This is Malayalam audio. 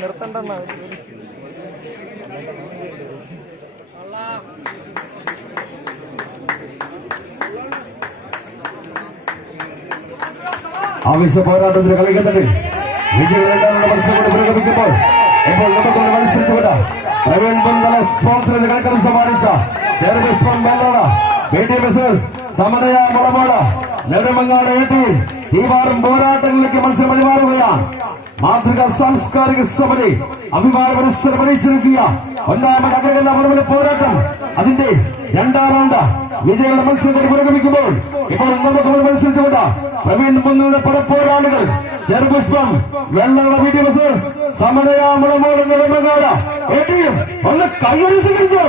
നിർത്തണ്ടെന്നാ ആവേശ പോരാട്ടത്തിന് കളിക്കട്ടെ. വിജയങ്ങളുടെ മത്സരം പുരോഗമിക്കുമ്പോൾ ഇപ്പോൾ നമുക്കൊന്ന് മത്സരിച്ചുകൊണ്ട് പ്രവീൺ ബന്ധന സ്പോൺസറിന് കളിക്കളി സമ്മാനിച്ച ചെറുപുഷ്പം വെള്ളോട BTMSS സമനയ മുളമോട നെടുമങ്ങാട് ഏട്ടിയിൽ ഈ വാരം പോരാട്ടങ്ങളിലേക്ക് മത്സരം വഴിമാറുകയാണ്. മാതൃക സാംസ്കാരിക സമിതി അഭിമാന മത്സരം അണിയിച്ചൊരുക്കിയ ഒന്നാമത് അഗ്രഹ പോരാട്ടം അതിന്റെ രണ്ടാം റൗണ്ട് വിജയങ്ങളുടെ മത്സരത്തിൽ പുരോഗമിക്കുമ്പോൾ ഇപ്പോൾ നമുക്ക് മത്സരിച്ചുകൊണ്ട് പ്രവീൺ ബന്ധുവിന്റെ പടപ്പോരാളികൾ ചെറുപുഷ്പം വെള്ളോട BTMSS സമനയ മുളമോട് നെടുമങ്ങാട് ഏട്ടിയും ഒന്ന് കൈയടിച്ചു